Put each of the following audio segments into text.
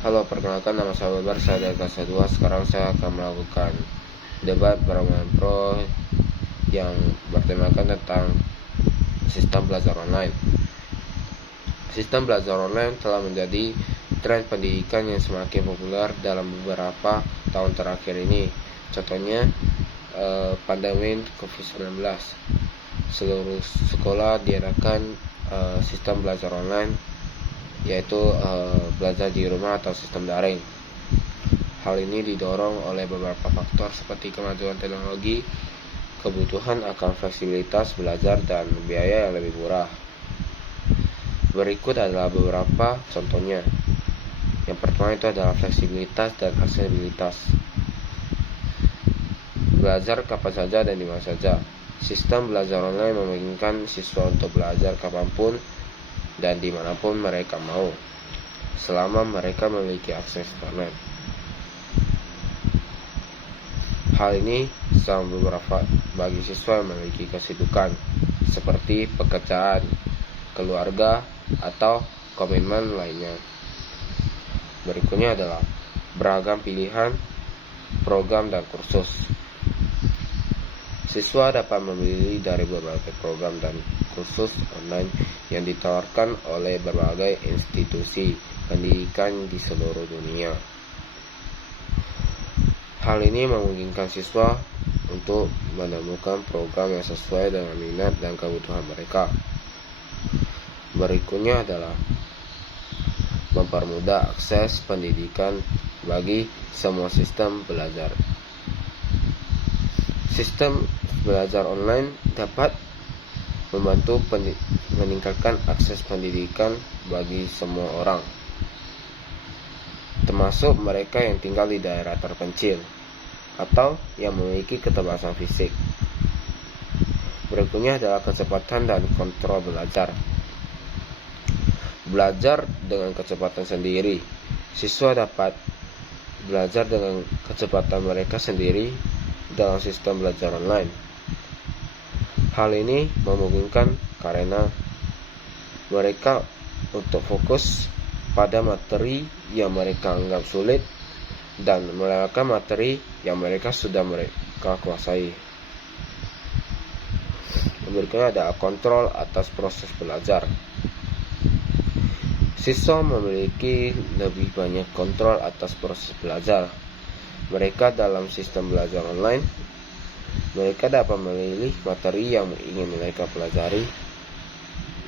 Halo, perkenalkan nama saya Weber, saya dari kelas 2. Sekarang saya akan melakukan debat bermain pro yang bertemakan tentang sistem belajar online. Sistem belajar online telah menjadi tren pendidikan yang semakin populer dalam beberapa tahun terakhir ini. Contohnya pandemi COVID-19. Seluruh sekolah diadakan sistem belajar online, yaitu belajar di rumah atau sistem daring. Hal ini didorong oleh beberapa faktor seperti kemajuan teknologi, kebutuhan akan fleksibilitas belajar, dan biaya yang lebih murah. Berikut adalah beberapa contohnya. Yang pertama itu adalah fleksibilitas dan aksesibilitas. Belajar kapan saja dan di mana saja. Sistem belajar online memungkinkan siswa untuk belajar kapanpun dan dimanapun mereka mau, selama mereka memiliki akses internet. Hal ini sama beberapa bagi siswa yang memiliki kesibukan seperti pekerjaan, keluarga, atau komitmen lainnya. Berikutnya adalah beragam pilihan program dan kursus. Siswa dapat memilih dari berbagai program dan kursus online yang ditawarkan oleh berbagai institusi pendidikan di seluruh dunia. Hal ini memungkinkan siswa untuk menemukan program yang sesuai dengan minat dan kebutuhan mereka. Berikutnya adalah mempermudah akses pendidikan bagi semua sistem belajar. Sistem belajar online dapat membantu meningkatkan akses pendidikan bagi semua orang, termasuk mereka yang tinggal di daerah terpencil atau yang memiliki keterbatasan fisik. Berikutnya adalah kecepatan dan kontrol belajar. Belajar dengan kecepatan sendiri. Siswa dapat belajar dengan kecepatan mereka sendiri dalam sistem belajar online. Hal ini memungkinkan karena mereka untuk fokus pada materi yang mereka anggap sulit dan melewatkan materi yang mereka sudah kuasai. Berikutnya ada kontrol atas proses belajar. Siswa memiliki lebih banyak kontrol atas proses belajar mereka dalam sistem belajar online. Mereka dapat memilih materi yang ingin mereka pelajari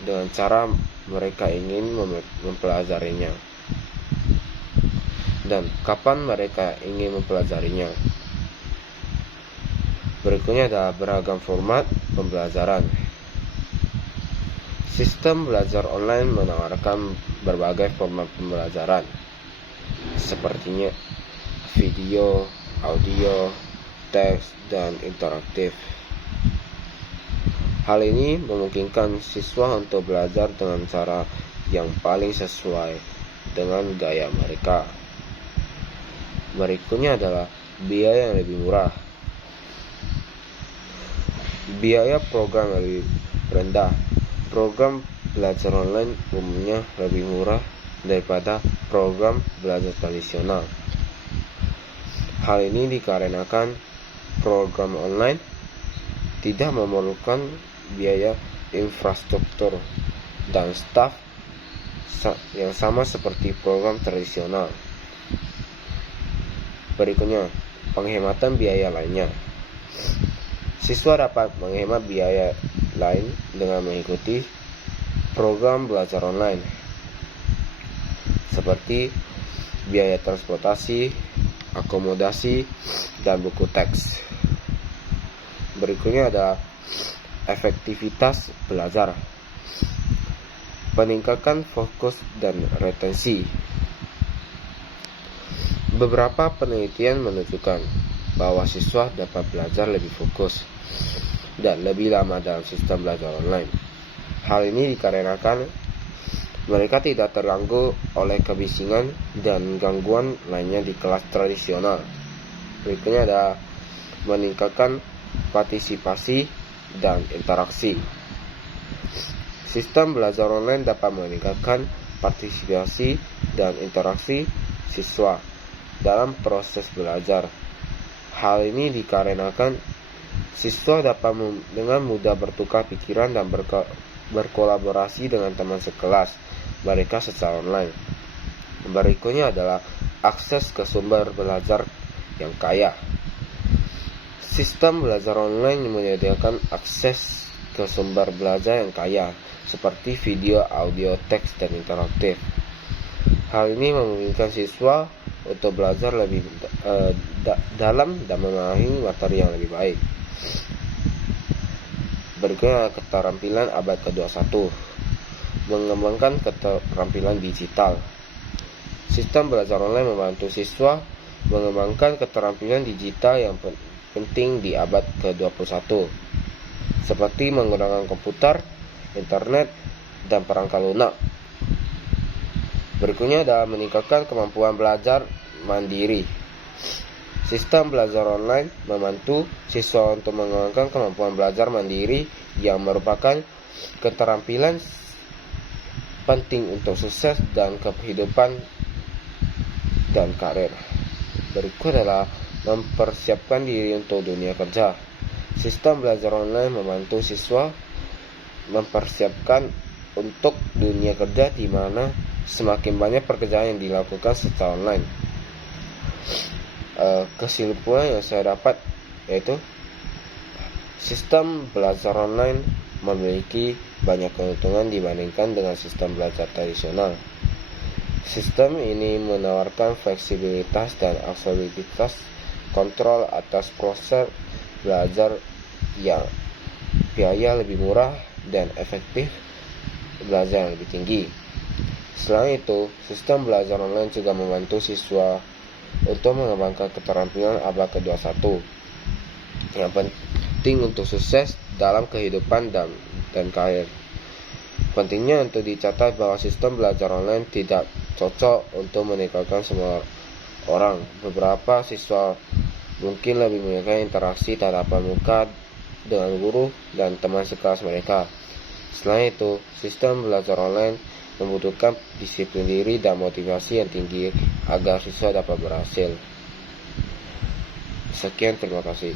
dengan cara mereka ingin mempelajarinya dan kapan mereka ingin mempelajarinya. Berikutnya adalah beragam format pembelajaran. Sistem belajar online menawarkan berbagai format pembelajaran, sepertinya video, audio, teks, dan interaktif. Hal ini memungkinkan siswa untuk belajar dengan cara yang paling sesuai dengan gaya mereka. Berikutnya adalah biaya yang lebih murah. Biaya program lebih rendah. Program belajar online umumnya lebih murah daripada program belajar tradisional. Hal ini dikarenakan program online tidak memerlukan biaya infrastruktur dan staf yang sama seperti program tradisional. Berikutnya, penghematan biaya lainnya. Siswa dapat menghemat biaya lain dengan mengikuti program belajar online, seperti biaya transportasi, akomodasi, dan buku teks. Berikutnya ada efektivitas belajar. Peningkatan fokus dan retensi. Beberapa penelitian menunjukkan bahwa siswa dapat belajar lebih fokus dan lebih lama dalam sistem belajar online. Hal ini dikarenakan mereka tidak terganggu oleh kebisingan dan gangguan lainnya di kelas tradisional. Berikutnya ada meningkatkan partisipasi dan interaksi. Sistem belajar online dapat meningkatkan partisipasi dan interaksi siswa dalam proses belajar. Hal ini dikarenakan siswa dapat dengan mudah bertukar pikiran dan berkolaborasi dengan teman sekelas mereka secara online. Berikutnya adalah akses ke sumber belajar yang kaya. Sistem belajar online menyediakan akses ke sumber belajar yang kaya, seperti video, audio, teks, dan interaktif. Hal ini memungkinkan siswa untuk belajar lebih dalam dan memahami materi yang lebih baik. Berikutnya keterampilan abad ke-21, mengembangkan keterampilan digital. Sistem belajar online membantu siswa mengembangkan keterampilan digital yang penting di abad ke-21, seperti menggunakan komputer, internet, dan perangkat lunak. Berikutnya adalah meningkatkan kemampuan belajar mandiri. Sistem belajar online membantu siswa untuk mengembangkan kemampuan belajar mandiri yang merupakan keterampilan penting untuk sukses dan kehidupan dan karir. Berikut adalah mempersiapkan diri untuk dunia kerja. Sistem belajar online membantu siswa mempersiapkan untuk dunia kerja di mana semakin banyak pekerjaan yang dilakukan secara online. Kesimpulan yang saya dapat yaitu sistem belajar online memiliki banyak keuntungan dibandingkan dengan sistem belajar tradisional. Sistem ini menawarkan fleksibilitas dan aksesibilitas kontrol atas proses belajar yang biaya lebih murah dan efektif belajar yang lebih tinggi. Selain itu, sistem belajar online juga membantu siswa untuk mengembangkan keterampilan abad ke-21 yang penting untuk sukses dalam kehidupan dan karir. Pentingnya untuk dicatat bahwa sistem belajar online tidak cocok untuk meningkatkan semua orang. Beberapa siswa mungkin lebih menyukai interaksi tatap muka dengan guru dan teman sekelas mereka. Selain itu, sistem belajar online membutuhkan disiplin diri dan motivasi yang tinggi agar siswa dapat berhasil. Sekian, terima kasih.